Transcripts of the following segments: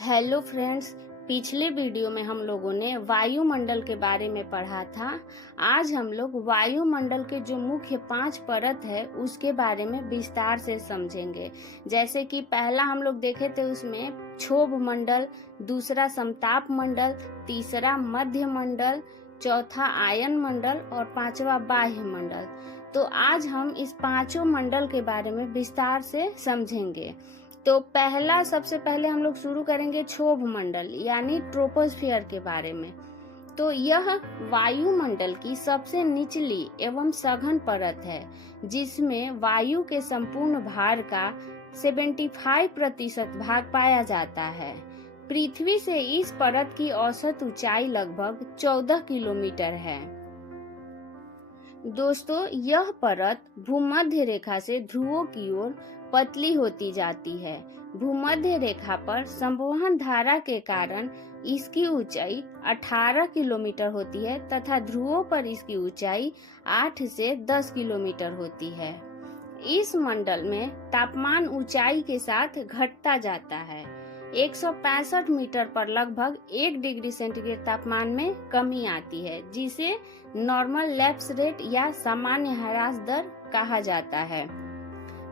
Hello friends. पिछले video में हम लोगों ने वायुमंडल के बारे में पढ़ा था। आज हम लोग वायुमंडल के जो मुख्य 5 परत है उसके बारे में विस्तार से समझेंगे। जैसे कि पहला हम लोग देखे थे, उसमें क्षोभ मंडल, दूसरा समताप मंडल, तीसरा मध्य मंडल, चौथा आयन मंडल और पांचवा बाह्य मंडल। तो आज हम इस पांचों मंडल के बारे में विस्तार से समझेंगे। तो सबसे पहले हम लोग शुरू करेंगे क्षोभ मंडल यानी ट्रोपोस्फियर के बारे में। तो यह वायुमंडल की सबसे निचली एवं सघन परत है, जिसमें वायु के संपूर्ण भार का 75% भाग पाया जाता है। पृथ्वी से इस परत की औसत ऊंचाई लगभग 14 किलोमीटर है। दोस्तों, यह परत भूमध्य रेखा से ध्रुवों की ओर पतली होती जाती है। भूमध्य रेखा पर संवहन धारा के कारण इसकी ऊंचाई 18 किलोमीटर होती है तथा ध्रुवों पर इसकी ऊंचाई 8 से 10 किलोमीटर होती है। इस मंडल में तापमान ऊंचाई के साथ घटता जाता है। 165 मीटर पर लगभग 1 डिग्री सेंटीग्रेड तापमान में कमी आती है, जिसे नॉर्मल लैप्स रेट या सामान्य ह्रास दर कहा जाता है।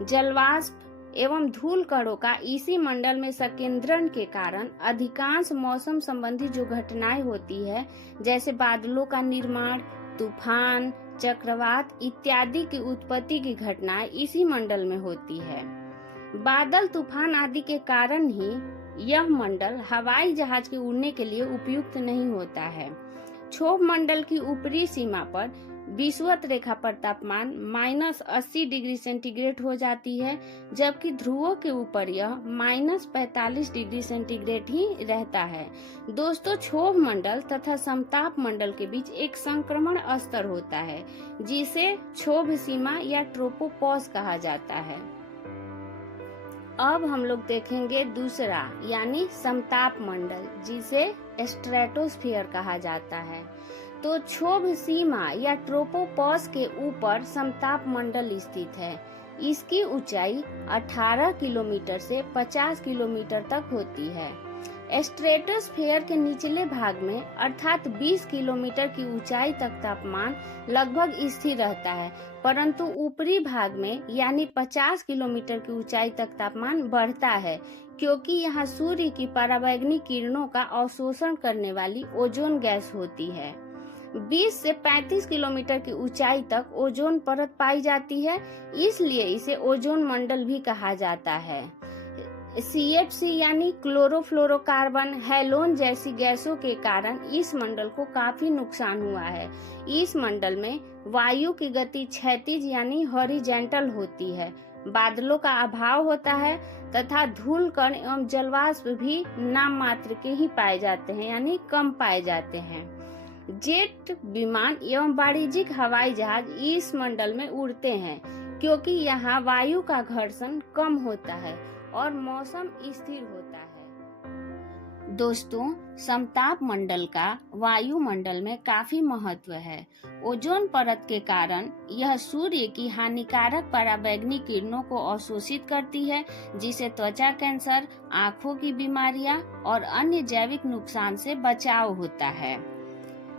जलवाष्प एवं धूल कणों का इसी मंडल में संकेंद्रण के कारण अधिकांश मौसम संबंधी जो घटनाएं होती है, जैसे बादलों का निर्माण, तूफान, चक्रवात इत्यादि की उत्पत्ति की घटनाएं इसी मंडल में होती है। बादल, तूफान आदि के कारण ही यह मंडल हवाई जहाज के उड़ने के लिए उपयुक्त नहीं होता है। क्षोभ मंडल की ऊपरी सीमा पर विषुवत रेखा पर तापमान -80 डिग्री सेंटीग्रेड हो जाती है, जबकि ध्रुवों के ऊपर यह -45 डिग्री सेंटीग्रेड ही रहता है। दोस्तों, क्षोभ मंडल तथा समताप मंडल के बीच एक संक्रमण स्तर होता है, जिसे क्षोभ सीमा या ट्रोपोपॉज कहा जाता है। अब हम लोग देखेंगे दूसरा यानी समताप मंडल, जिसे स्ट्रेटोस्फियर कहा जाता है। तो क्षोभ सीमा या ट्रोपोपॉज के ऊपर समताप मंडल स्थित है। इसकी ऊंचाई 18 किलोमीटर से 50 किलोमीटर तक होती है। स्ट्रेटोस्फियर के निचले भाग में अर्थात 20 किलोमीटर की ऊंचाई तक तापमान लगभग स्थिर रहता है, परंतु ऊपरी भाग में यानी 50 किलोमीटर की ऊंचाई तक तापमान बढ़ता है, क्योंकि यहाँ सूर्य की पराबैंगनी किरणों का अवशोषण करने वाली ओजोन गैस होती है। 20 से 35 किलोमीटर की ऊंचाई तक ओजोन परत पाई जाती है, इसलिए इसे ओजोन मंडल भी कहा जाता है। CFC यानी क्लोरोफ्लोरोकार्बन, हैलोन जैसी गैसों के कारण इस मंडल को काफी नुकसान हुआ है। इस मंडल में वायु की गति क्षैतिज यानी हॉरिजॉन्टल होती है, बादलों का अभाव होता है तथा धूल कण एवं जलवाष्प भी नाम मात्र के ही पाए जाते हैं यानी कम पाए जाते हैं। जेट विमान एवं वाणिज्यिक हवाई जहाज इस मंडल में उड़ते हैं, क्योंकि यहाँ वायु का घर्षण कम होता है और मौसम स्थिर होता है। दोस्तों, समताप मंडल का वायुमंडल में काफी महत्व है। ओजोन परत के कारण यह सूर्य की हानिकारक पराबैंगनी किरणों को अवशोषित करती है, जिसे त्वचा कैंसर, आंखों की बीमारियां और अन्य जैविक नुकसान से बचाव होता है।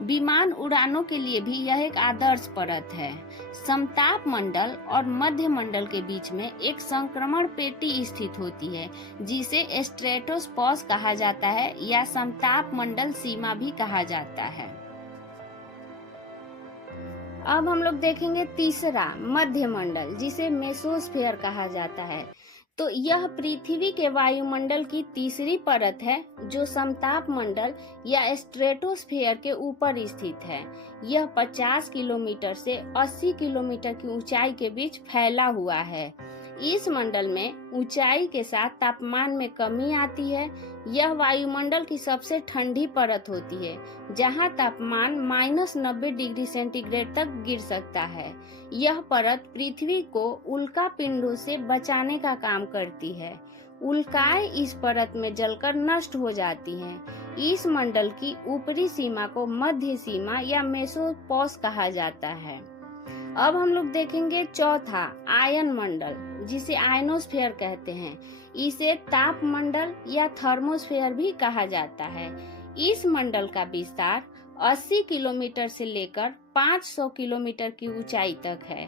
विमान उड़ानों के लिए भी यह एक आदर्श परत है। समताप मंडल और मध्य मंडल के बीच में एक संक्रमण पेटी स्थित होती है, जिसे स्ट्रेटोस्पॉज कहा जाता है या समताप मंडल सीमा भी कहा जाता है। अब हम लोग देखेंगे तीसरा मध्य मंडल, जिसे मेसोस्फीयर कहा जाता है। तो यह पृथ्वी के वायुमंडल की तीसरी परत है, जो समताप मंडल या स्ट्रेटोस्फीयर के ऊपर स्थित है। यह 50 किलोमीटर से 80 किलोमीटर की ऊंचाई के बीच फैला हुआ है। इस मंडल में ऊंचाई के साथ तापमान में कमी आती है। यह वायुमंडल की सबसे ठंडी परत होती है, जहां तापमान -90 डिग्री सेंटीग्रेड तक गिर सकता है। यह परत पृथ्वी को उल्का पिंडों से बचाने का काम करती है। उल्काएं इस परत में जलकर नष्ट हो जाती हैं। इस मंडल की ऊपरी सीमा को मध्य सीमा या मेसोपॉज कहा जाता है। अब हम लोग देखेंगे चौथा आयन मंडल, जिसे आयनोस्फीयर कहते हैं। इसे तापमंडल या थर्मोस्फीयर भी कहा जाता है। इस मंडल का विस्तार 80 किलोमीटर से लेकर 500 किलोमीटर की ऊंचाई तक है।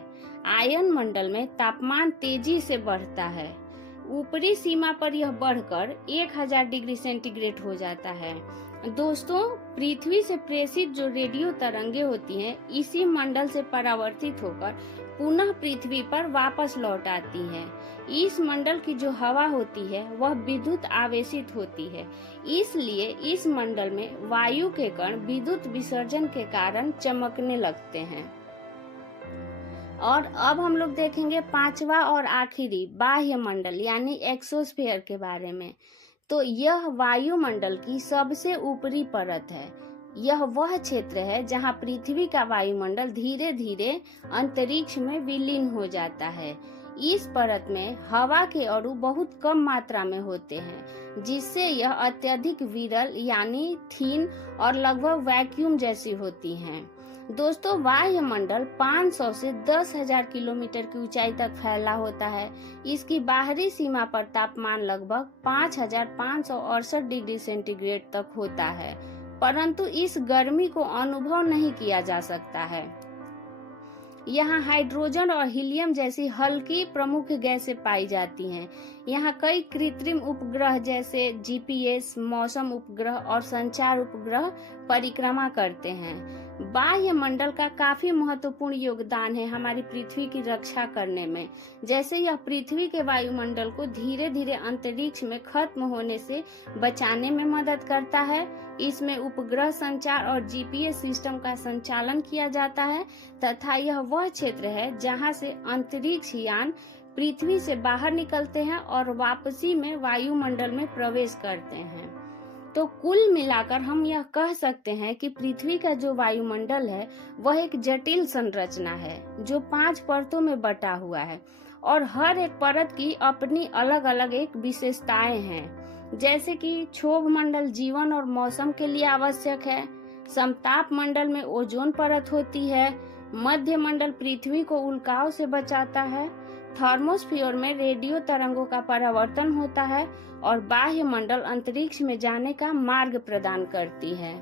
आयन मंडल में तापमान तेजी से बढ़ता है। ऊपरी सीमा पर यह बढ़कर 1000 डिग्री सेंटीग्रेड हो जाता है। दोस्तों, पृथ्वी से प्रेषित जो रेडियो तरंगे होती हैं, इसी मंडल से परावर्तित होकर पुनः पृथ्वी पर वापस लौट आती हैं। इस मंडल की जो हवा होती है वह विद्युत आवेशित होती है, इसलिए इस मंडल में वायु के कण विद्युत विसर्जन के कारण चमकने लगते हैं। और अब हम लोग देखेंगे पांचवा और आखिरी बाह्य मंडल यानी एक्सोस्फीयर के बारे में। तो यह वायुमंडल की सबसे ऊपरी परत है। यह वह क्षेत्र है जहां पृथ्वी का वायुमंडल धीरे धीरे अंतरिक्ष में विलीन हो जाता है। इस परत में हवा के अणु बहुत कम मात्रा में होते हैं, जिससे यह अत्यधिक विरल यानी थीन और लगभग वैक्यूम जैसी होती हैं। दोस्तों, वायुमंडल 500 से 10,000 किलोमीटर की ऊंचाई तक फैला होता है। इसकी बाहरी सीमा पर तापमान लगभग 5,568 डिग्री सेंटीग्रेड तक होता है, परंतु इस गर्मी को अनुभव नहीं किया जा सकता है। यहाँ हाइड्रोजन और हीलियम जैसी हल्की प्रमुख गैसें पाई जाती हैं। यहाँ कई कृत्रिम उपग्रह जैसे जीपीएस, मौसम उपग्रह और संचार उपग्रह परिक्रमा करते हैं। बाह्य मंडल का काफी महत्वपूर्ण योगदान है हमारी पृथ्वी की रक्षा करने में। जैसे यह पृथ्वी के वायुमंडल को धीरे धीरे अंतरिक्ष में खत्म होने से बचाने में मदद करता है। इसमें उपग्रह संचार और जीपीएस सिस्टम का संचालन किया जाता है तथा यह वह क्षेत्र है जहां से अंतरिक्ष यान पृथ्वी से बाहर निकलते हैं और वापसी में वायुमंडल में प्रवेश करते हैं। तो कुल मिलाकर हम यह कह सकते हैं कि पृथ्वी का जो वायुमंडल है वह एक जटिल संरचना है जो 5 परतों में बटा हुआ है और हर एक परत की अपनी अलग अलग एक विशेषताएं हैं। जैसे कि क्षोभ मंडल जीवन और मौसम के लिए आवश्यक है, समताप मंडल में ओजोन परत होती है, मध्य मंडल पृथ्वी को उल्काओं से बचाता है, थर्मोस्फीयर में रेडियो तरंगों का परावर्तन होता है और बाह्य मंडल अंतरिक्ष में जाने का मार्ग प्रदान करती है।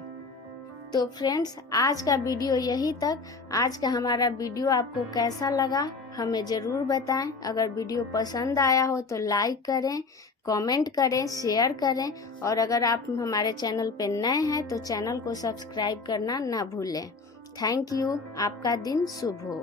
तो फ्रेंड्स, आज का वीडियो यही तक। आज का हमारा वीडियो आपको कैसा लगा हमें जरूर बताएं। अगर वीडियो पसंद आया हो तो लाइक करें, कमेंट करें, शेयर करें और अगर आप हमारे चैनल पे नए हैं तो चैनल को सब्सक्राइब करना ना भूलें। Thank you. आपका दिन शुभ हो।